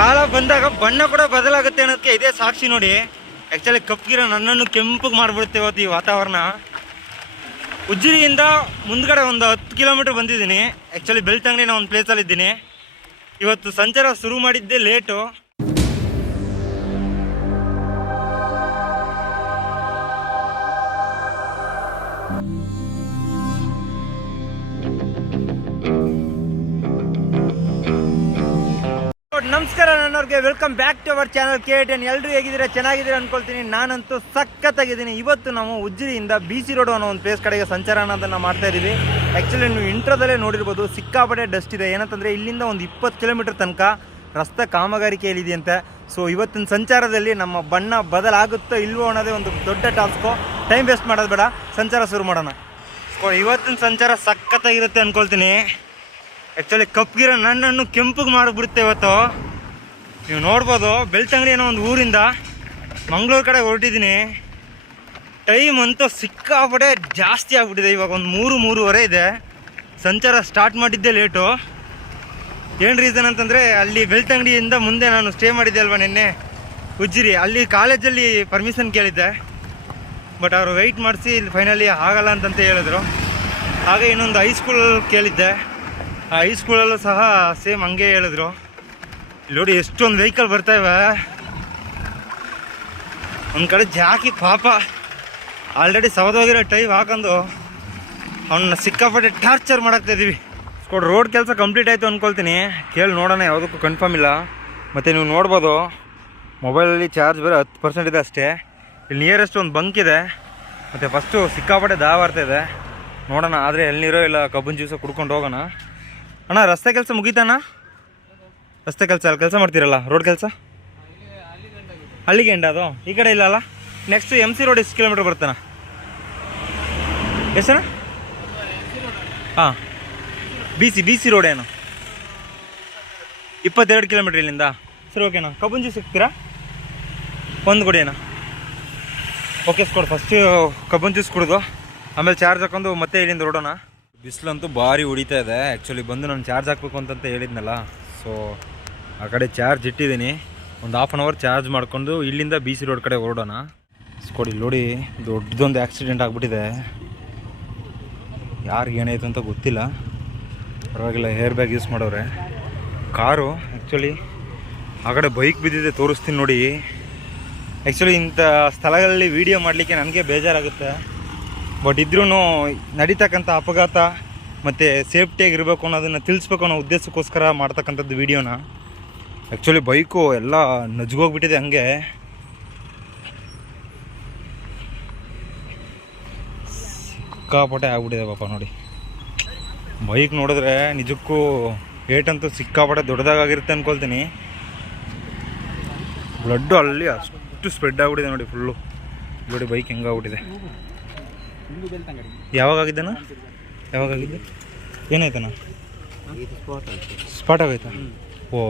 ಕಾಲ ಬಂದಾಗ ಬಣ್ಣ ಕೂಡ ಬದಲಾಗುತ್ತೆ ಅನ್ನೋದಕ್ಕೆ ಇದೇ ಸಾಕ್ಷಿ ನೋಡಿ. ಆ್ಯಕ್ಚುಲಿ ಕಪ್ಪಗಿರೋ ನನ್ನನ್ನು ಕೆಂಪಗೆ ಮಾಡಿಬಿಡುತ್ತೆ ಇವತ್ತು ಈ ವಾತಾವರಣ. ಉಜ್ಜಿರಿಯಿಂದ ಮುಂದ್ಗಡೆ ಒಂದು 10 ಕಿಲೋಮೀಟ್ರ್ ಬಂದಿದ್ದೀನಿ. ಆ್ಯಕ್ಚುಲಿ ಬೆಳ್ತಂಗಡಿ ನಾನು ಒಂದು ಪ್ಲೇಸಲ್ಲಿ ಇದ್ದೀನಿ. ಇವತ್ತು ಸಂಚಾರ ಶುರು ಮಾಡಿದ್ದೆ ಲೇಟು. ನಮಸ್ಕಾರ ನನ್ನವ್ರಿಗೆ, welcome back to our channel KTN. ಎಲ್ಲರೂ ಹೇಗಿದ್ದೀರಾ? ಚೆನ್ನಾಗಿದ್ದೀರಾ ಅನ್ಕೊಳ್ತೀನಿ. ನಾನಂತೂ ಸಖತ್ತಾಗಿದ್ದೀನಿ. ಇವತ್ತು ನಾವು ಉಜ್ಜಿರಿಯಿಂದ BC ರೋಡ್ ಅನ್ನೋ ಒಂದು ಪ್ಲೇಸ್ ಕಡೆಗೆ ಸಂಚಾರ ಅನ್ನೋದನ್ನು ಮಾಡ್ತಾ ಇದ್ದೀವಿ. ಆ್ಯಕ್ಚುಲಿ ನೀವು ಇಂಟ್ರೋದಲ್ಲೇ ನೋಡಿರ್ಬೋದು, ಸಿಕ್ಕಾಪಟ್ಟೆ ಡಸ್ಟ್ ಇದೆ. ಏನಂತಂದರೆ ಇಲ್ಲಿಂದ ಒಂದು 20 ಕಿಲೋಮೀಟರ್ ತನಕ ರಸ್ತೆ ಕಾಮಗಾರಿಕೆಯಲ್ಲಿದೆಯಂತೆ. ಸೊ ಇವತ್ತಿನ ಸಂಚಾರದಲ್ಲಿ ನಮ್ಮ ಬಣ್ಣ ಬದಲಾಗುತ್ತೋ ಇಲ್ವೋ ಅನ್ನೋದೇ ಒಂದು ದೊಡ್ಡ ಟಾಸ್ಕು. ಟೈಮ್ ವೇಸ್ಟ್ ಮಾಡೋದು ಬೇಡ, ಸಂಚಾರ ಶುರು ಮಾಡೋಣ. ಇವತ್ತಿನ ಸಂಚಾರ ಸಖತ್ತಾಗಿರುತ್ತೆ ಅಂದ್ಕೊಳ್ತೀನಿ. ಆ್ಯಕ್ಚುಲಿ ಕಪ್ಪಗಿರೋ ನನ್ನನ್ನು ಕೆಂಪಗೆ ಮಾಡಿಬಿಡುತ್ತೆ ಇವತ್ತು. ನೀವು ನೋಡ್ಬೋದು, ಬೆಳ್ತಂಗಡಿ ಅನ್ನೋ ಒಂದು ಊರಿಂದ ಮಂಗಳೂರು ಕಡೆ ಹೊರಟಿದ್ದೀನಿ. ಟೈಮ್ ಅಂತೂ ಸಿಕ್ಕಾಪಟ್ಟೆ ಜಾಸ್ತಿ ಆಗಿಬಿಟ್ಟಿದೆ. ಇವಾಗ ಒಂದು 3-3:30 ಇದೆ. ಸಂಚಾರ ಸ್ಟಾರ್ಟ್ ಮಾಡಿದ್ದೆ ಲೇಟು. ಏನು ರೀಸನ್ ಅಂತಂದರೆ, ಅಲ್ಲಿ ಬೆಳ್ತಂಗಡಿಯಿಂದ ಮುಂದೆ ನಾನು ಸ್ಟೇ ಮಾಡಿದ್ದೆ ಅಲ್ವ ನಿನ್ನೆ ಉಜ್ಜಿರಿ, ಅಲ್ಲಿ ಕಾಲೇಜಲ್ಲಿ ಪರ್ಮಿಷನ್ ಕೇಳಿದ್ದೆ. ಬಟ್ ಅವರು ವೆಯ್ಟ್ ಮಾಡಿಸಿ ಇಲ್ಲಿ ಫೈನಲಿ ಆಗಲ್ಲ ಅಂತಂತ ಹೇಳಿದ್ರು. ಹಾಗೆ ಇನ್ನೊಂದು ಹೈಸ್ಕೂಲ್ ಕೇಳಿದ್ದೆ, ಆ ಹೈಸ್ಕೂಲಲ್ಲೂ ಸಹ ಸೇಮ್ ಹಂಗೆ ಹೇಳಿದ್ರು. ನೋಡಿ ಎಷ್ಟೊಂದು ವೆಹಿಕಲ್ ಬರ್ತಾಯಿವೆ. ಒಂದು ಕಡೆ ಜಾಕಿ ಪಾಪ ಆಲ್ರೆಡಿ ಸವದೋಗಿರೋ ಟೈಮ್ ಹಾಕೊಂಡು ಅವನ್ನ ಸಿಕ್ಕಾಪಟ್ಟೆ ಟಾರ್ಚರ್ ಮಾಡಾಕ್ತಾಯಿದ್ದೀವಿ. ರೋಡ್ ಕೆಲಸ ಕಂಪ್ಲೀಟ್ ಆಯಿತು ಅಂದ್ಕೊಳ್ತೀನಿ. ಕೇಳಿ ನೋಡೋಣ, ಯಾವುದಕ್ಕೂ ಕನ್ಫರ್ಮ್ ಇಲ್ಲ. ಮತ್ತು ನೀವು ನೋಡ್ಬೋದು, ಮೊಬೈಲಲ್ಲಿ ಚಾರ್ಜ್ ಬೇರೆ 10% ಇದೆ ಅಷ್ಟೇ. ಇಲ್ಲಿ ನಿಯರೆಸ್ಟ್ ಒಂದು ಬಂಕ್ ಇದೆ. ಮತ್ತು ಫಸ್ಟು ಸಿಕ್ಕಾಪಟ್ಟೆ ದಾವ ಬರ್ತಾಯಿದೆ. ನೋಡೋಣ, ಆದರೆ ಎಳ್ನೀರೋ ಇಲ್ಲ ಕಬ್ಬಿನ ಜ್ಯೂಸು ಕುಡ್ಕೊಂಡು ಹೋಗೋಣ. ಅಣ್ಣ, ರಸ್ತೆ ಕೆಲಸ ಮುಗೀತಾನ? ರಸ್ತೆ ಕೆಲಸ ಅಲ್ಲಿ ಕೆಲಸ ಮಾಡ್ತೀರಲ್ಲ, ರೋಡ್ ಕೆಲಸ ಅಲ್ಲಿಗೆ ಎಂಡ ಅದು ಈ ಕಡೆ ಇಲ್ಲ ಅಲ್ಲ. ನೆಕ್ಸ್ಟ್ MC ರೋಡ್ ಎಷ್ಟು ಕಿಲೋಮೀಟ್ರ್ ಬರ್ತಾನ? ಎಷ್ಟಣ್ಣ? ಹಾಂ, BC ರೋಡ್ ಏನು 22 ಕಿಲೋಮೀಟ್ರ್ ಇಲ್ಲಿಂದ. ಸರಿ, ಓಕೆನಾ? ಕಬ್ಬನ್ ಜ್ಯೂಸ್ ಸಿಗ್ತೀರಾ? ಒಂದು ಕೊಡಿಯಣ್ಣ. ಓಕೆ ಸ್ಕೋಡ್, ಫಸ್ಟು ಕಬ್ಬನ್ ಜ್ಯೂಸ್ ಕುಡಿದು ಆಮೇಲೆ ಚಾರ್ಜ್ ಹಾಕೊಂಡು ಮತ್ತೆ ಇಲ್ಲಿಂದ ಹೊರಡೋಣ. ಬಿಸಿಲಂತೂ ಭಾರಿ ಹೊಡಿತಾ ಇದೆ. ಆ್ಯಕ್ಚುಲಿ ಬಂದು ನಾನು ಚಾರ್ಜ್ ಹಾಕಬೇಕು ಅಂತಂತ ಹೇಳಿದ್ನಲ್ಲ, ಸೊ ಆ ಕಡೆ ಚಾರ್ಜ್ ಇಟ್ಟಿದ್ದೀನಿ. ಒಂದು 1/2 ಅವರ್ ಚಾರ್ಜ್ ಮಾಡಿಕೊಂಡು ಇಲ್ಲಿಂದ BC ರೋಡ್ ಕಡೆ ಹೊರಡೋಣ. ಸ್ಕೋಡಿ ನೋಡಿ, ದೊಡ್ಡದೊಂದು ಆಕ್ಸಿಡೆಂಟ್ ಆಗಿಬಿಟ್ಟಿದೆ. ಯಾರಿಗೆ ಏನಾಯಿತು ಅಂತ ಗೊತ್ತಿಲ್ಲ. ಪರವಾಗಿಲ್ಲ, ಹೇರ್ ಬ್ಯಾಗ್ ಯೂಸ್ ಮಾಡೋರೆ. ಕಾರು ಆ್ಯಕ್ಚುಲಿ ಆ ಕಡೆ ಬೈಕ್ ಬಿದ್ದಿದೆ, ತೋರಿಸ್ತೀನಿ ನೋಡಿ. ಆ್ಯಕ್ಚುಲಿ ಇಂಥ ಸ್ಥಳಗಳಲ್ಲಿ ವೀಡಿಯೋ ಮಾಡಲಿಕ್ಕೆ ನನಗೆ ಬೇಜಾರಾಗುತ್ತೆ. ಬಟ್ ಇದ್ರೂ ನಡೀತಕ್ಕಂಥ ಅಪಘಾತ ಮತ್ತು ಸೇಫ್ಟಿಯಾಗಿರಬೇಕು ಅನ್ನೋದನ್ನು ತಿಳಿಸ್ಬೇಕು ಅನ್ನೋ ಉದ್ದೇಶಕ್ಕೋಸ್ಕರ ಮಾಡ್ತಕ್ಕಂಥದ್ದು ವೀಡಿಯೋನ. ಆ್ಯಕ್ಚುಲಿ ಬೈಕು ಎಲ್ಲ ನಜ್ಗೋಗ್ಬಿಟ್ಟಿದೆ, ಹಂಗೆ ಸಿಕ್ಕಾಪಟ್ಟೆ ಆಗ್ಬಿಟ್ಟಿದೆ ಪಾಪ. ನೋಡಿ, ಬೈಕ್ ನೋಡಿದ್ರೆ ನಿಜಕ್ಕೂ ಏಟಂತೂ ಸಿಕ್ಕಾಪಟ್ಟೆ ದೊಡ್ಡದಾಗಿರುತ್ತೆ ಅಂದ್ಕೊಳ್ತೀನಿ. ಬ್ಲಡ್ಡು ಅಲ್ಲಿ ಅಷ್ಟು ಸ್ಪ್ರೆಡ್ ಆಗಿಬಿಟ್ಟಿದೆ ನೋಡಿ ಫುಲ್ಲು. ನೋಡಿ ಬೈಕ್ ಹೆಂಗಾಗ್ಬಿಟ್ಟಿದೆ. ಯಾವಾಗಾಗಿದ್ದಾನ? ಯಾವಾಗಾಗಿದ್ದೆ? ಏನಾಯ್ತಾನ? ಸ್ಪಾಟ್ ಆಗೋಯ್ತಾ? ಓ,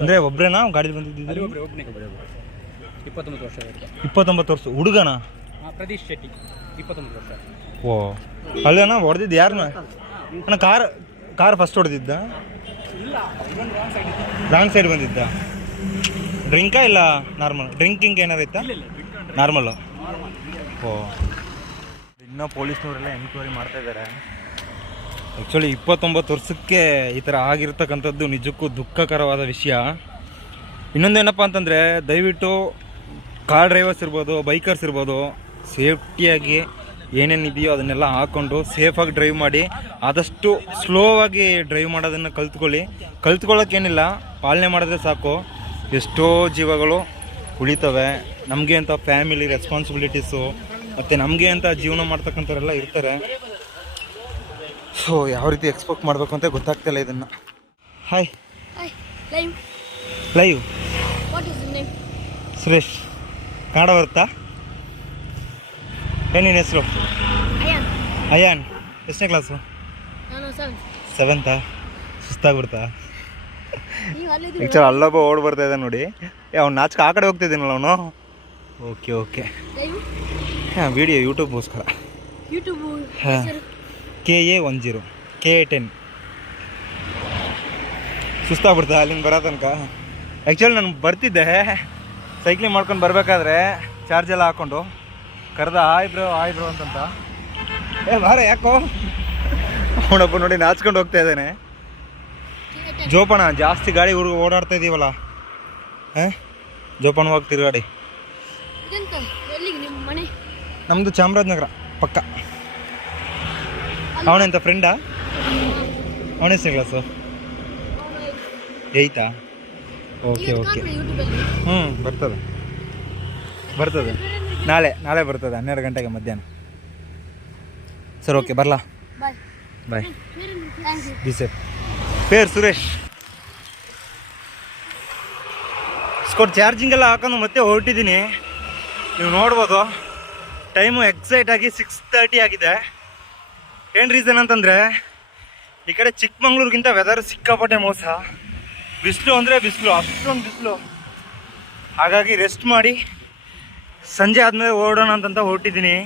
ಅಂದರೆ ಒಬ್ಬರೇನಾ ಗಾಡಿ ಬಂದಿದ್ದು? 29 ವರ್ಷ ಹುಡುಗನ? ಪ್ರದೀಶ್ ಶೆಟ್ಟಿ, 29 ವರ್ಷ. ಓ, ಅಲ್ಲೇನಾ ಹೊಡೆದಿದ್ದು? ಯಾರನ್ನ ಅಣ್ಣ? ಕಾರ್ ಫಸ್ಟ್ ಹೊಡೆದಿದ್ದ? ರಾಂಗ್ ಸೈಡ್ ಬಂದಿದ್ದ? ಡ್ರಿಂಕಾ ಇಲ್ಲ ನಾರ್ಮಲ್? ಡ್ರಿಂಕಿಂಗ್ ಏನಾರು ಇತ್ತಾ? ನಾರ್ಮಲ್ಲು. ಓ, ಇನ್ನೂ ಪೊಲೀಸ್ನವರೆಲ್ಲ ಎನ್ಕ್ವೈರಿ ಮಾಡ್ತಾಯಿದ್ದಾರೆ. ಆ್ಯಕ್ಚುಲಿ 29 ವರ್ಷಕ್ಕೆ ಈ ಥರ ಆಗಿರ್ತಕ್ಕಂಥದ್ದು ನಿಜಕ್ಕೂ ದುಃಖಕರವಾದ ವಿಷಯ. ಇನ್ನೊಂದೇನಪ್ಪ ಅಂತಂದರೆ, ದಯವಿಟ್ಟು ಕಾರ್ ಡ್ರೈವರ್ಸ್ ಇರ್ಬೋದು, ಬೈಕರ್ಸ್ ಇರ್ಬೋದು, ಸೇಫ್ಟಿಯಾಗಿ ಏನೇನಿದೆಯೋ ಅದನ್ನೆಲ್ಲ ಹಾಕ್ಕೊಂಡು ಸೇಫಾಗಿ ಡ್ರೈವ್ ಮಾಡಿ. ಆದಷ್ಟು ಸ್ಲೋವಾಗಿ ಡ್ರೈವ್ ಮಾಡೋದನ್ನು ಕಲ್ತ್ಕೊಳ್ಳೋಕ್ಕೇನಿಲ್ಲ, ಪಾಲನೆ ಮಾಡಿದ್ರೆ ಸಾಕು. ಎಷ್ಟೋ ಜೀವಗಳು ಉಳಿತವೆ. ನಮಗೆ ಅಂತ ಫ್ಯಾಮಿಲಿ ರೆಸ್ಪಾನ್ಸಿಬಿಲಿಟೀಸು ಮತ್ತು ನಮಗೆ ಅಂತ ಜೀವನ ಮಾಡ್ತಕ್ಕಂಥವರೆಲ್ಲ ಇರ್ತಾರೆ. ಸೊ ಯಾವ ರೀತಿ ಎಕ್ಸ್ಪೆಕ್ಟ್ ಮಾಡಬೇಕು ಅಂತ ಗೊತ್ತಾಗ್ತಿಲ್ಲ ಇದನ್ನು. Hi live. ಸುರೇಶ್. ಕನ್ನಡ ಬರುತ್ತಾ? ಏನೇನು ಹೆಸರು? ಅಯಾನ್. ಎಷ್ಟನೇ ಕ್ಲಾಸು? 7th. ಸುಸ್ತಾಗ್ಬಿಡ್ತಾ? ಆ್ಯಕ್ಚುಲಿ ಅಲ್ಲೊಬ್ಬ ಓಡ್ ಬರ್ತಾ ಇದೆ ನೋಡಿ. ಅವ್ನು ನಾಚಿಕೆ ಆ ಕಡೆ ಹೋಗ್ತಿದ್ದೀನಲ್ಲ ಅವನು. ಓಕೆ ಹಾಂ, ವಿಡಿಯೋ ಯೂಟ್ಯೂಬ್ಗೋಸ್ಕರ. ಹಾಂ, KA10 KA10. ಸುಸ್ತಾಗ್ಬಿಡ್ತಾ ಅಲ್ಲಿಂದ ಬರೋ ತನಕ. ಆ್ಯಕ್ಚುಲಿ ನಾನು ಬರ್ತಿದ್ದೆ ಸೈಕ್ಲಿಂಗ್ ಮಾಡ್ಕೊಂಡು ಬರಬೇಕಾದ್ರೆ ಚಾರ್ಜ್ ಎಲ್ಲ ಹಾಕ್ಕೊಂಡು ಕರೆದ ಆಯ್ ಬ್ರೋ ಅಂತಂತ. ಬಾರ ಯಾಕೋ ಅವನೊಬ್ಬ ನೋಡಿ ನಾಚ್ಕೊಂಡು ಹೋಗ್ತಾ ಇದ್ದಾನೆ. ಜೋಪಾನ, ಜಾಸ್ತಿ ಗಾಡಿ ಓಡಾಡ್ತಾ ಇದೀವಲ್ಲ. ಜೋಪಾನವಾಗಿ ತಿರುಗಾಡಿ. ನಮ್ಮದು ಚಾಮರಾಜನಗರ ಪಕ್ಕ. ಅವನೆಂತ ಫ್ರೆಂಡಾ? ಅವನೆಷ್ಟನೇ ಕ್ಲಾಸು? 8ಆ? ಓಕೆ. ಬರ್ತದೆ ನಾಳೆ ಬರ್ತದೆ 12 ಗಂಟೆಗೆ ಮಧ್ಯಾಹ್ನ. ಸರ್ ಓಕೆ, ಬರಲಾ? ಬಾಯ್. Be safe. ಪೇರ್ ಸುರೇಶ್ ಚಾರ್ಜಿಂಗ್ ಎಲ್ಲ ಹಾಕೊಂಡು ಮತ್ತೆ ಹೊರಟಿದ್ದೀನಿ. ನೀವು ನೋಡ್ಬೋದು ಟೈಮು ಎಕ್ಸಾಕ್ಟಾಗಿ 6:30 ಆಗಿದೆ. ಏನು ರೀಸನ್ ಅಂತಂದರೆ ಈ ಕಡೆ ಚಿಕ್ಕಮಂಗ್ಳೂರಿಗಿಂತ ವೆದರ್ ಸಿಕ್ಕಾಪಟ್ಟೆ ಮೋಸ. ಬಿಸಿಲು ಅಂದರೆ ಬಿಸಿಲು, ಅಷ್ಟೊಂದು ಬಿಸಿಲು. ಹಾಗಾಗಿ ರೆಸ್ಟ್ ಮಾಡಿ ಸಂಜೆ ಆದಮೇಲೆ ಓಡೋಣ ಅಂತಂತ ಹೊರಟಿದ್ದೀನಿ.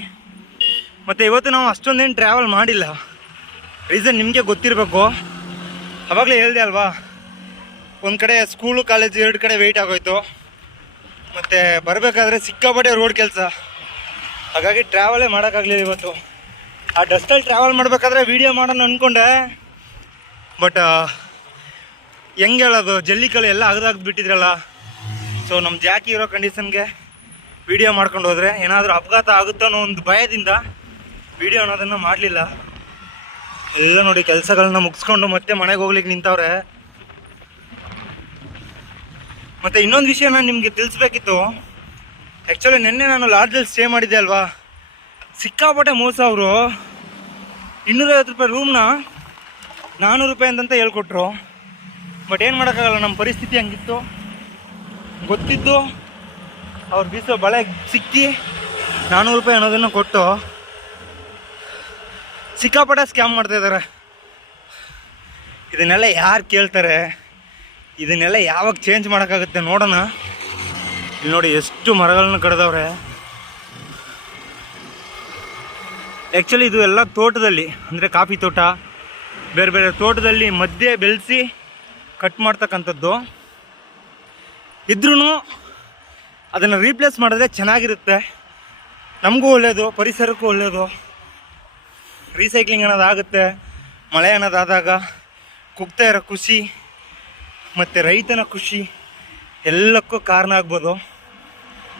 ಮತ್ತು ಇವತ್ತು ನಾವು ಅಷ್ಟೊಂದೇನು ಟ್ರಾವೆಲ್ ಮಾಡಿಲ್ಲ. ರೀಸನ್ ನಿಮಗೆ ಗೊತ್ತಿರಬೇಕು. ಅವಾಗಲೇ ಹೇಳಿದೆ ಅಲ್ವಾ, ಒಂದು ಕಡೆ ಸ್ಕೂಲು ಕಾಲೇಜು 2 ಕಡೆ ವೆಯ್ಟ್ ಆಗೋಯ್ತು. ಮತ್ತು ಬರಬೇಕಾದ್ರೆ ಸಿಕ್ಕಾಪಟ್ಟೆ ರೋಡ್ ಕೆಲಸ. ಹಾಗಾಗಿ ಟ್ರಾವೆಲೇ ಮಾಡೋಕ್ಕಾಗಲಿಲ್ಲ ಇವತ್ತು. ಆ ಡಸ್ಟಲ್ಲಿ ಟ್ರಾವೆಲ್ ಮಾಡಬೇಕಾದ್ರೆ ವೀಡಿಯೋ ಮಾಡೋಣ ಅಂದ್ಕೊಂಡೆ. ಬಟ್ ಹೆಂಗೆ ಹೇಳೋದು, ಜಲ್ಲಿಕಲ್ಲು ಎಲ್ಲ ಅಗದಾಗ್ಬಿಟ್ಟಿದ್ರಲ್ಲ. ಸೊ ನಮ್ಮ ಜಾಕಿ ಇರೋ ಕಂಡೀಷನ್ಗೆ ವೀಡಿಯೋ ಮಾಡ್ಕೊಂಡು ಹೋದರೆ ಏನಾದರೂ ಅಪಘಾತ ಆಗುತ್ತೋ ಅನ್ನೋ ಒಂದು ಭಯದಿಂದ ವೀಡಿಯೋ ಅನ್ನೋದನ್ನು ಮಾಡಲಿಲ್ಲ. ಎಲ್ಲ ನೋಡಿ ಕೆಲಸಗಳನ್ನ ಮುಗಿಸ್ಕೊಂಡು ಮತ್ತೆ ಮನೆಗೆ ಹೋಗ್ಲಿಕ್ಕೆ ನಿಂತವ್ರೆ. ಮತ್ತು ಇನ್ನೊಂದು ವಿಷಯ ನಾನು ನಿಮಗೆ ತಿಳಿಸ್ಬೇಕಿತ್ತು. ಆ್ಯಕ್ಚುಲಿ ನಿನ್ನೆ ನಾನು ಲಾಡ್ಜಲ್ಲಿ ಸ್ಟೇ ಮಾಡಿದ್ದೆ ಅಲ್ವಾ, ಸಿಕ್ಕಾಪಟ್ಟೆ ಮೋಸ. ಅವರು 250 ರೂಪಾಯಿ ರೂಮ್ನ 400 ರೂಪಾಯಿ ಅಂತಂತ ಹೇಳ್ಕೊಟ್ರು. ಬಟ್ ಏನು ಮಾಡೋಕ್ಕಾಗಲ್ಲ, ನಮ್ಮ ಪರಿಸ್ಥಿತಿ ಹಂಗಿತ್ತು. ಗೊತ್ತಿದ್ದು ಅವ್ರು ಬೀಸೋ ಬಳೆ ಸಿಕ್ಕಿ 400 ರೂಪಾಯಿ ಅನ್ನೋದನ್ನು ಕೊಟ್ಟು ಸಿಕ್ಕಾಪಟ್ಟೆ ಸ್ಕ್ಯಾಮ್ ಮಾಡ್ತಾಯಿದ್ದಾರೆ. ಇದನ್ನೆಲ್ಲ ಯಾರು ಕೇಳ್ತಾರೆ? ಇದನ್ನೆಲ್ಲ ಯಾವಾಗ ಚೇಂಜ್ ಮಾಡೋಕ್ಕಾಗುತ್ತೆ ನೋಡೋಣ. ಇಲ್ಲಿ ನೋಡಿ ಎಷ್ಟು ಮರಗಳನ್ನ ಕಡ್ದವ್ರೆ. ಆ್ಯಕ್ಚುಲಿ ಇದು ಎಲ್ಲ ತೋಟದಲ್ಲಿ, ಅಂದರೆ ಕಾಫಿ ತೋಟ, ಬೇರೆ ಬೇರೆ ತೋಟದಲ್ಲಿ ಮಧ್ಯೆ ಬೆಳೆಸಿ ಕಟ್ ಮಾಡ್ತಕ್ಕಂಥದ್ದು. ಇದ್ರೂ ಅದನ್ನು ರೀಪ್ಲೇಸ್ ಮಾಡಿದ್ರೆ ಚೆನ್ನಾಗಿರುತ್ತೆ, ನಮಗೂ ಒಳ್ಳೆಯದು, ಪರಿಸರಕ್ಕೂ ಒಳ್ಳೆಯದು. ರೀಸೈಕ್ಲಿಂಗ್ ಅನ್ನೋದಾಗುತ್ತೆ. ಮಳೆ ಅನ್ನೋದಾದಾಗ ಕುಗ್ತಾ ಇರೋ ಖುಷಿ ಮತ್ತು ರೈತನ ಖುಷಿ ಎಲ್ಲಕ್ಕೂ ಕಾರಣ ಆಗ್ಬೋದು.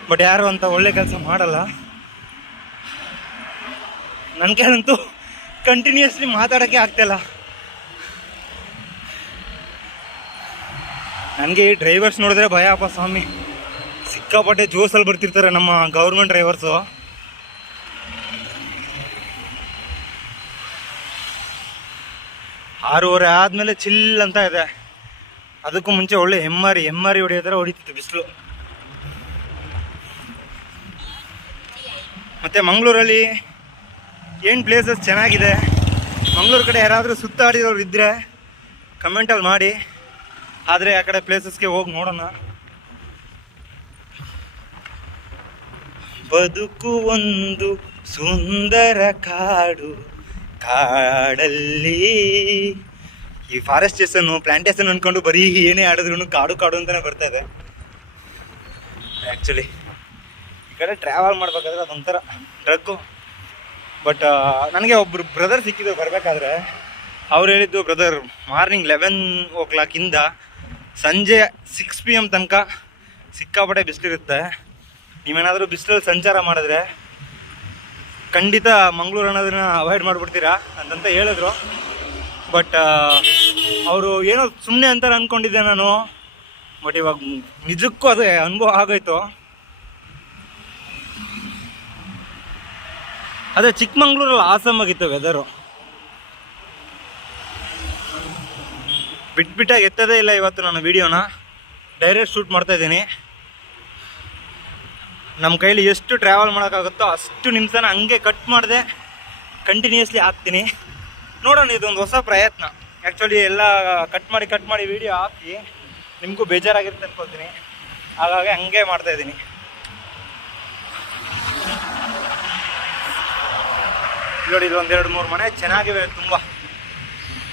ಬಟ್ ಯಾರು ಅಂತ ಒಳ್ಳೆ ಕೆಲಸ ಮಾಡಲ್ಲ. ನನ್ನ ಕೈಲಂತೂ ಕಂಟಿನ್ಯೂಸ್ಲಿ ಮಾತಾಡೋಕ್ಕೆ ಆಗ್ತಾಯಿಲ್ಲ. ನನಗೆ ಈ ಡ್ರೈವರ್ಸ್ ನೋಡಿದ್ರೆ ಭಯಪ್ಪ ಸ್ವಾಮಿ. ಸಿಕ್ಕಾಪಟ್ಟೆ ಜೋಸಲ್ಲಿ ಬರ್ತಿರ್ತಾರೆ ನಮ್ಮ ಗೌರ್ಮೆಂಟ್ ಡ್ರೈವರ್ಸು. 6:30 ಆದಮೇಲೆ ಚಿಲ್ ಅಂತ ಇದೆ. ಅದಕ್ಕೂ ಮುಂಚೆ ಒಳ್ಳೆ ಹೆಮ್ಮಾರಿ ಹೊಡೆಯೋ ಥರ ಹೊಡಿತಿತ್ತು ಬಿಸಿಲು. ಮತ್ತು ಮಂಗಳೂರಲ್ಲಿ ಏನು ಪ್ಲೇಸಸ್ ಚೆನ್ನಾಗಿದೆ, ಮಂಗಳೂರು ಕಡೆ ಯಾರಾದರೂ ಸುತ್ತಾಡಿರೋರು ಇದ್ದರೆ ಕಮೆಂಟಲ್ಲಿ ಮಾಡಿ. ಆದರೆ ಆ ಕಡೆ ಪ್ಲೇಸಸ್ಗೆ ಹೋಗಿ ನೋಡೋಣ. ಬದುಕು ಒಂದು ಸುಂದರ ಕಾಡು, ಕಾಡಲ್ಲಿ ಈ ಫಾರೆಸ್ಟ್ ಸ್ಟೇಷನ್ನು ಪ್ಲಾಂಟೇಶನ್ ಅಂದ್ಕೊಂಡು ಬರೀ ಏನೇ ಆಡಿದ್ರು ಕಾಡು ಅಂತಲೇ ಬರ್ತಾ ಇದೆ. ಆ್ಯಕ್ಚುಲಿ ಈ ಕಡೆ ಟ್ರಾವೆಲ್ ಮಾಡಬೇಕಾದ್ರೆ ಅದೊಂಥರ ಡ್ರಗ್ಗು. ಬಟ್ ನನಗೆ ಒಬ್ಬರು ಬ್ರದರ್ ಸಿಕ್ಕಿದ್ರು ಬರಬೇಕಾದ್ರೆ. ಅವ್ರು ಹೇಳಿದ್ದು, ಬ್ರದರ್ ಮಾರ್ನಿಂಗ್ 11 o'clock ಸಂಜೆ 6 PM ತನಕ ಸಿಕ್ಕಾಪಟ್ಟೆ ಬಿಸಿಲಿರುತ್ತೆ. ನೀವೇನಾದರೂ ಬಿಸಿಲಲ್ಲಿ ಸಂಚಾರ ಮಾಡಿದ್ರೆ ಖಂಡಿತ ಮಂಗಳೂರು ಅನ್ನೋದನ್ನ ಅವಾಯ್ಡ್ ಮಾಡಿಬಿಡ್ತೀರಾ ಅಂತಂತ ಹೇಳಿದ್ರು. ಬಟ್ ಅವರು ಏನೋ ಸುಮ್ಮನೆ ಅಂತಾರೆ ಅಂದ್ಕೊಂಡಿದ್ದೆ ನಾನು. ಬಟ್ ಇವಾಗ ನಿಜಕ್ಕೂ ಅದೇ ಅನುಭವ ಆಗೋಯ್ತು. ಅದೇ ಚಿಕ್ಕಮಂಗ್ಳೂರಲ್ಲಿ ಆಸಮಾಗಿತ್ತು ವೆದರು. ಬಿಟ್ಟಾಗಿ ಎತ್ತದೇ ಇಲ್ಲ ಇವತ್ತು ನಾನು ವೀಡಿಯೋನ. ಡೈರೆಕ್ಟ್ ಶೂಟ್ ಮಾಡ್ತಾಯಿದ್ದೀನಿ. ನಮ್ಮ ಕೈಲಿ ಎಷ್ಟು ಟ್ರಾವೆಲ್ ಮಾಡೋಕ್ಕಾಗುತ್ತೋ ಅಷ್ಟು ನಿಮಿಷನ ಹಂಗೆ ಕಟ್ ಮಾಡಿದೆ ಕಂಟಿನ್ಯೂಸ್ಲಿ ಹಾಕ್ತೀನಿ. ನೋಡೋಣ, ಇದೊಂದು ಹೊಸ ಪ್ರಯತ್ನ. ಆ್ಯಕ್ಚುಲಿ ಎಲ್ಲ ಕಟ್ ಮಾಡಿ ವೀಡಿಯೋ ಹಾಕಿ ನಿಮಗೂ ಬೇಜಾರಾಗಿರುತ್ತೆ ಅನ್ಕೊಳ್ತೀನಿ. ಹಾಗಾಗಿ ಹಂಗೆ ಮಾಡ್ತಾಯಿದ್ದೀನಿ. ನೋಡಿ, ಇದೊಂದು 2-3 ಮನೆ ಚೆನ್ನಾಗಿವೆ. ತುಂಬ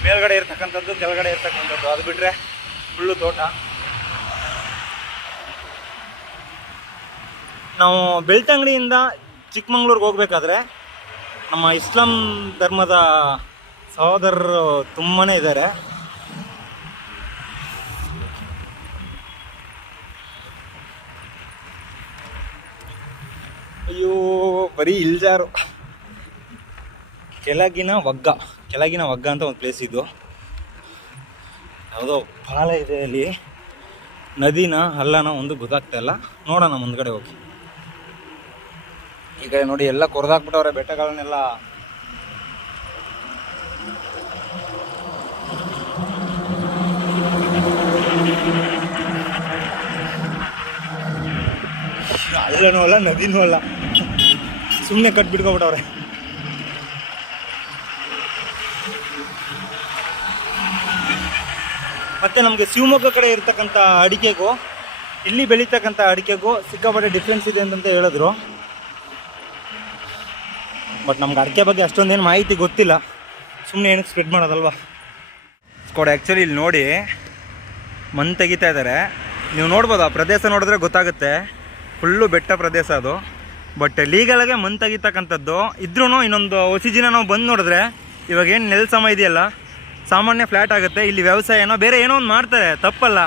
ಮೇಲ್ಗಡೆ ಇರ್ತಕ್ಕಂಥದ್ದು, ಕೆಳಗಡೆ ಇರ್ತಕ್ಕಂಥದ್ದು. ಅದು ಬಿಟ್ಟರೆ ಫುಲ್ಲು ತೋಟ. ನಾವು ಬೆಳ್ತಂಗಡಿಯಿಂದ ಚಿಕ್ಕಮಂಗ್ಳೂರಿಗೆ ಹೋಗ್ಬೇಕಾದ್ರೆ ನಮ್ಮ ಇಸ್ಲಾಂ ಧರ್ಮದ ಸಹೋದರರು ತುಂಬಾ ಇದ್ದಾರೆ. ಅಯ್ಯೋ ಬರೀ ಇಲ್ಜಾರು. ಕೆಳಗಿನ ವಗ್ಗ ಅಂತ ಒಂದು ಪ್ಲೇಸ್ ಇದು. ಯಾವುದೋ ಪಾಲ ಇದೆ ಅಲ್ಲಿ, ನದಿನ ಅಲ್ಲನ ಒಂದು ಗೊತ್ತಾಗ್ತಾ ಇಲ್ಲ. ನೋಡೋಣ ಮುಂದ್ಗಡೆ ಹೋಗಿ. ಈ ಕಡೆ ನೋಡಿ ಎಲ್ಲ ಕೊರೆದಾಕ್ಬಿಟ್ಟವ್ರೆ ಬೆಟ್ಟಗಳನ್ನೆಲ್ಲ. ಹಳ್ಳನೂ ಅಲ್ಲ ನದಿನೂ ಅಲ್ಲ, ಸುಮ್ಮನೆ ಕಟ್ಬಿಟ್ಕೊಬಿಟ್ಟವ್ರೆ. ಮತ್ತು ನಮಗೆ ಶಿವಮೊಗ್ಗ ಕಡೆ ಇರ್ತಕ್ಕಂಥ ಅಡಿಕೆಗೂ ಇಲ್ಲಿ ಬೆಳೀತಕ್ಕಂಥ ಅಡಿಕೆಗೂ ಸಿಕ್ಕಾಪಟ್ಟೆ ಡಿಫ್ರೆನ್ಸ್ ಇದೆ ಅಂತ ಹೇಳಿದ್ರು. ಬಟ್ ನಮ್ಗೆ ಅಡಿಕೆ ಬಗ್ಗೆ ಅಷ್ಟೊಂದೇನು ಮಾಹಿತಿ ಗೊತ್ತಿಲ್ಲ, ಸುಮ್ಮನೆ ಏನಕ್ಕೆ ಸ್ಪ್ರೆಡ್ ಮಾಡೋದಲ್ವಾ. ಸ್ಕೋಡ್ ಆ್ಯಕ್ಚುಲಿ ಇಲ್ಲಿ ನೋಡಿ ಮಣ್ಣು ತೆಗಿತಾ ಇದ್ದಾರೆ. ನೀವು ನೋಡ್ಬೋದು, ಆ ಪ್ರದೇಶ ನೋಡಿದ್ರೆ ಗೊತ್ತಾಗುತ್ತೆ, ಫುಲ್ಲು ಬೆಟ್ಟ ಪ್ರದೇಶ ಅದು. ಬಟ್ ಲೀಗಲಾಗೆ ಮಣ್ಣು ತೆಗಿತಕ್ಕಂಥದ್ದು ಇದ್ರೂ ಇನ್ನೊಂದು ಹೊಸಿಜಿನ ನಾವು ಬಂದು ನೋಡಿದ್ರೆ ಇವಾಗ ಏನು ನೆಲ ಸಮ ಇದೆಯಲ್ಲ, ಸಾಮಾನ್ಯ ಫ್ಲ್ಯಾಟ್ ಆಗುತ್ತೆ. ಇಲ್ಲಿ ವ್ಯವಸಾಯನೋ ಬೇರೆ ಏನೋ ಒಂದು ಮಾಡ್ತಾರೆ, ತಪ್ಪಲ್ಲ.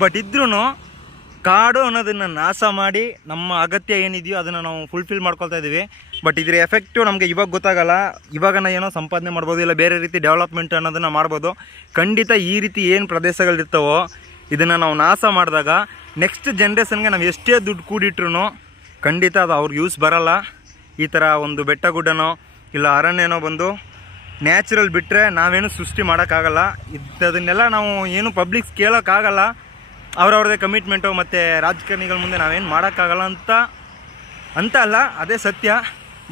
ಬಟ್ ಇದ್ರೂ ಕಾಡು ಅನ್ನೋದನ್ನು ನಾಶ ಮಾಡಿ ನಮ್ಮ ಅಗತ್ಯ ಏನಿದೆಯೋ ಅದನ್ನು ನಾವು ಫುಲ್ಫಿಲ್ ಮಾಡ್ಕೊಳ್ತಾ ಇದ್ದೀವಿ. ಬಟ್ ಇದ್ರ ಎಫೆಕ್ಟು ನಮಗೆ ಇವಾಗ ಗೊತ್ತಾಗಲ್ಲ. ಇವಾಗ ಏನೋ ಸಂಪಾದನೆ ಮಾಡ್ಬೋದು, ಇಲ್ಲ ಬೇರೆ ರೀತಿ ಡೆವಲಪ್ಮೆಂಟ್ ಅನ್ನೋದನ್ನು ಮಾಡ್ಬೋದು. ಖಂಡಿತ ಈ ರೀತಿ ಏನು ಪ್ರದೇಶಗಳಿರ್ತಾವೋ ಇದನ್ನು ನಾವು ನಾಶ ಮಾಡಿದಾಗ ನೆಕ್ಸ್ಟ್ ಜನ್ರೇಷನ್ಗೆ ನಾವು ಎಷ್ಟೇ ದುಡ್ಡು ಕೂಡಿಟ್ರು ಖಂಡಿತ ಅದು ಅವ್ರಿಗೆ ಯೂಸ್ ಬರೋಲ್ಲ. ಈ ಥರ ಒಂದು ಬೆಟ್ಟ ಗುಡ್ಡನೋ ಇಲ್ಲ ಅರಣ್ಯನೋ ಬಂದು ನ್ಯಾಚುರಲ್ ಬಿಟ್ಟರೆ ನಾವೇನು ಸೃಷ್ಟಿ ಮಾಡೋಕ್ಕಾಗಲ್ಲ. ಅದನ್ನೆಲ್ಲ ನಾವು ಏನು ಪಬ್ಲಿಕ್ಸ್ ಕೇಳೋಕ್ಕಾಗಲ್ಲ. ಅವ್ರವ್ರದ್ದೇ ಕಮಿಟ್ಮೆಂಟು ಮತ್ತು ರಾಜಕಾರಣಿಗಳ ಮುಂದೆ ನಾವೇನು ಮಾಡೋಕ್ಕಾಗಲ್ಲ ಅಂತ ಅಲ್ಲ, ಅದೇ ಸತ್ಯ.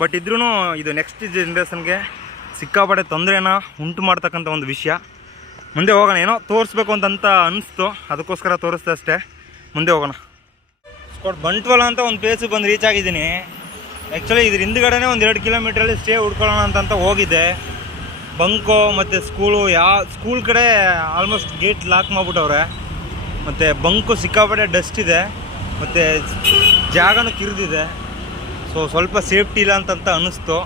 ಬಟ್ ಇದ್ರೂ ಇದು ನೆಕ್ಸ್ಟ್ ಜನ್ರೇಷನ್ಗೆ ಸಿಕ್ಕಾಪಟ್ಟೆ ತೊಂದರೆನ ಉಂಟು ಮಾಡ್ತಕ್ಕಂಥ ಒಂದು ವಿಷಯ. ಮುಂದೆ ಹೋಗೋಣ. ಏನೋ ತೋರಿಸ್ಬೇಕು ಅಂತ ಅನ್ನಿಸ್ತು, ಅದಕ್ಕೋಸ್ಕರ ತೋರಿಸ್ದೆ ಅಷ್ಟೇ. ಮುಂದೆ ಹೋಗೋಣ. ಬಂಟ್ವಾಳ ಅಂತ ಒಂದು ಪ್ಲೇಸಿಗೆ ಬಂದು ರೀಚ್ ಆಗಿದ್ದೀನಿ. ಆ್ಯಕ್ಚುಲಿ ಇದ್ರ ಹಿಂದ್ಗಡೆನೇ ಒಂದು 2 ಕಿಲೋಮೀಟ್ರಲ್ಲಿ ಸ್ಟೇ ಹುಡ್ಕೊಳ್ಳೋಣ ಅಂತ ಹೋಗಿದ್ದೆ. ಬಂಕು ಮತ್ತು ಸ್ಕೂಲ್ ಕಡೆ ಆಲ್ಮೋಸ್ಟ್ ಗೇಟ್ ಲಾಕ್ ಮಾಡಿಬಿಟ್ಟವ್ರೆ. ಮತ್ತು ಬಂಕು ಸಿಕ್ಕಾಪಟ್ಟೆ ಡಸ್ಟ್ ಇದೆ, ಮತ್ತು ಜಾಗನೂ ಕಿರಿದಿದೆ. ಸೊ ಸ್ವಲ್ಪ ಸೇಫ್ಟಿ ಇಲ್ಲ ಅಂತ ಅನ್ನಿಸ್ತು.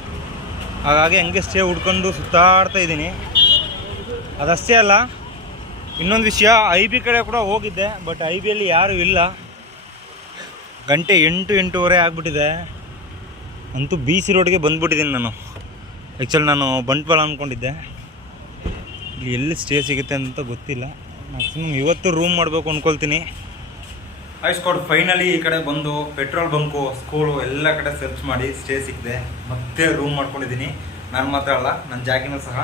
ಹಾಗಾಗಿ ಹಂಗೆ ಸ್ಟೇ ಹುಡ್ಕೊಂಡು ಸುತ್ತಾಡ್ತಾ ಇದ್ದೀನಿ. ಅದಷ್ಟೇ ಅಲ್ಲ, ಇನ್ನೊಂದು ವಿಷಯ, IB ಕಡೆ ಕೂಡ ಹೋಗಿದ್ದೆ. ಬಟ್ IBಯಲ್ಲಿ ಯಾರೂ ಇಲ್ಲ. ಗಂಟೆ 8-8:30 ಆಗಿಬಿಟ್ಟಿದೆ. ಅಂತೂ BC ರೋಡ್ಗೆ ಬಂದುಬಿಟ್ಟಿದ್ದೀನಿ ನಾನು. ಆ್ಯಕ್ಚುಲಿ ನಾನು ಬಂಟ್ವಾಳ ಅಂದ್ಕೊಂಡಿದ್ದೆ. ಇಲ್ಲಿ ಎಲ್ಲಿ ಸ್ಟೇ ಸಿಗುತ್ತೆ ಅಂತ ಗೊತ್ತಿಲ್ಲ. ಮ್ಯಾಕ್ಸಿಮಮ್ ಇವತ್ತು ರೂಮ್ ಮಾಡಬೇಕು ಅಂದ್ಕೊಳ್ತೀನಿ. ಸ್ಕೋಡ್ ಫೈನಲಿ ಈ ಕಡೆ ಬಂದು ಪೆಟ್ರೋಲ್ ಬಂಕು, ಸ್ಕೂಲು ಎಲ್ಲ ಕಡೆ ಸರ್ಚ್ ಮಾಡಿ ಸ್ಟೇ ಸಿಕ್ಕಿದೆ. ಮತ್ತೆ ರೂಮ್ ಮಾಡ್ಕೊಂಡಿದ್ದೀನಿ. ನಾನು ಮಾತ್ರ ಅಲ್ಲ, ನನ್ನ ಜಾಗಿನೂ ಸಹ.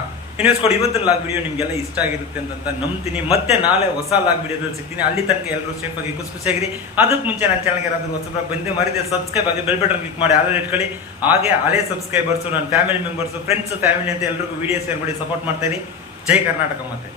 ಸ್ಕೋಡ್ ಇವತ್ತಿನ ಲಾಗ್ ವಿಡಿಯೋ ನಿಮಗೆಲ್ಲ ಇಷ್ಟ ಆಗಿರುತ್ತೆ ಅಂತ ನಂಬ್ತೀನಿ. ಮತ್ತೆ ನಾಳೆ ಹೊಸ ಲಾಗ್ ವಿಡಿಯೋದಲ್ಲಿ ಸಿಗ್ತೀನಿ. ಅಲ್ಲಿ ತನಕ ಎಲ್ಲರೂ ಸೇಫಾಗಿ ಖುಷಿಯಾಗಿರಿ. ಅದಕ್ಕೆ ಮುಂಚೆ ನನ್ನ ಚಾನಲ್ಗೆ ಯಾರಾದರೂ ಹೊಸಬ್ರಾಗಿ ಬಂದೆ ಮರಿದೆ ಸಬ್ಸ್ಕ್ರೈಬ್ ಆಗಿ ಬೆಲ್ ಬಟನ್ ಕ್ಲಿಕ್ ಮಾಡಿ ಆಲ್ ಇಟ್ಕೊಳ್ಳಿ. ಹಾಗೆ ಹಳೆ ಸಬ್ಸ್ಕ್ರೈಬರ್ಸು, ನನ್ನ ಫ್ಯಾಮಿಲಿ ಮೆಂಬರ್ಸು, ಫ್ರೆಂಡ್ಸು, ಫ್ಯಾಮಿಲಿ ಅಂತ ಎಲ್ರಿಗೂ ವಿಡಿಯೋ ಶೇರ್ ಮಾಡಿ ಸಪೋರ್ಟ್ ಮಾಡ್ತಾಯಿರಿ. ಜೈ ಕರ್ನಾಟಕ. ಮತ್ತೆ